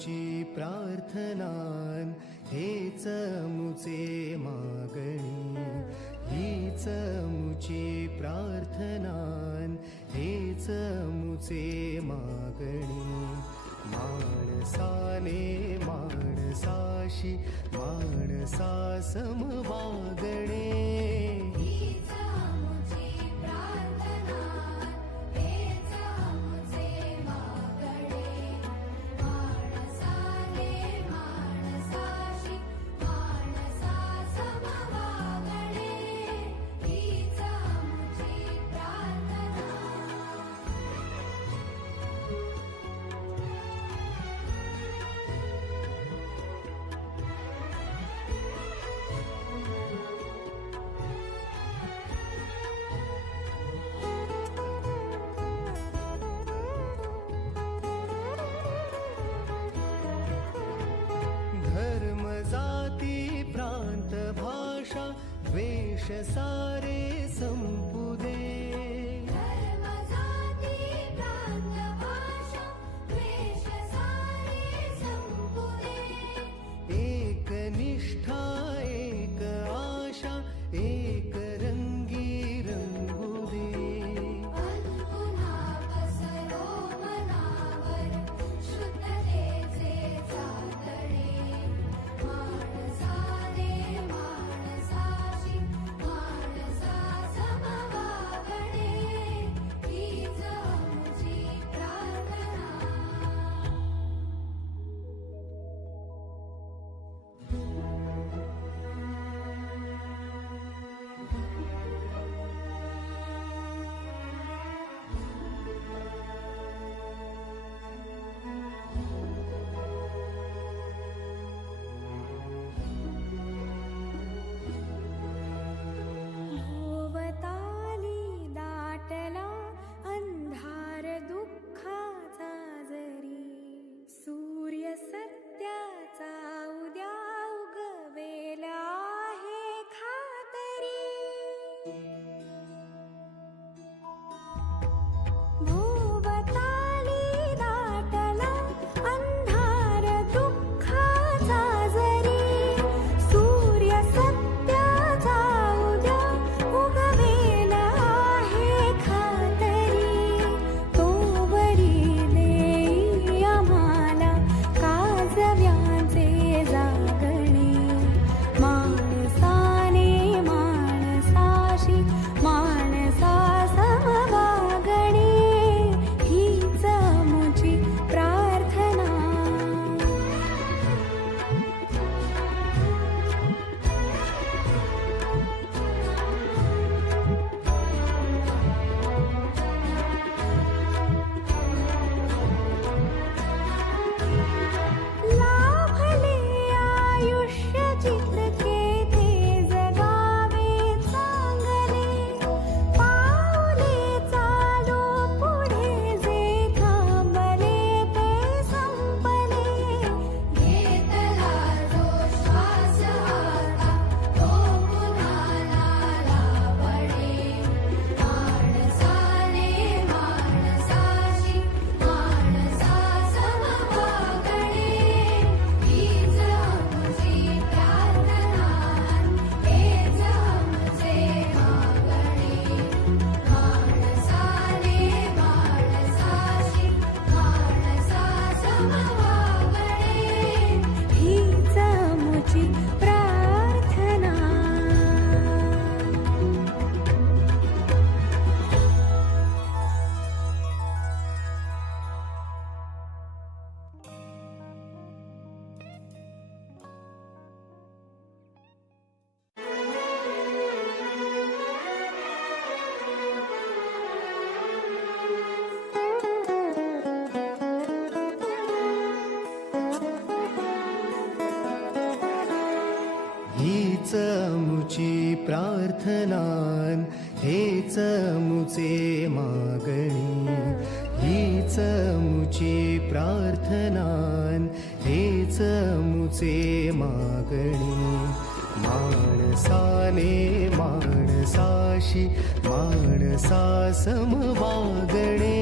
मुची प्रार्थनान हेच मुचे मागणी, हीच मुची प्रार्थनान हेच मुचे मागणी. माणसाने माणसाशी माणसा सम वागणे, धर्म जाती प्रांत भाषा द्वेष सारे संपू दे. धर्म जाती प्रांत भाषा द्वेष सारे संपू दे. एक निष्ठा एक आशा एक रंगी रंगू दे. पुन्हा पसरो मनावर शुद्धतेचे चांदणे. माणसाने माणसाशी माणसा सम वागणे, हीच आमची प्रार्थना. भोवताली दाटला अंधार दुःखाचा जरी. सूर्य सत्याचा उद्या उगवेला आहे खातरी. भोवताली दाटला अंधार दुःखाचा जरी. सूर्य सत्याचा उद्या उगवेला आहे खातरी. तोवरी देई आम्हाला काजव्यांचे जागणे. माणसाने माणसाशी माणसा सम वागणे, हीच आमची प्रार्थना. लाभले आयुष्य चित्रके ते जगावे चांगले. पाऊले चालो पुढे जे थांबले ते संपले. घेतला जो श्वास आता तो पुन्हा लाभणे. माणसाने माणसाशी माणसा सम वागणे, हीच आमची प्रार्थना. हेच आमचे मागणे. माणसाने माणसाशी माणसा सम वागणे, हीच आमची प्रार्थना. हीच मुची प्रार्थनान हेच मुचे मागणी, हीच मुची प्रार्थनान हेच मुचे मागणी. माणसाने माणसाशी माणसा सम वागणे.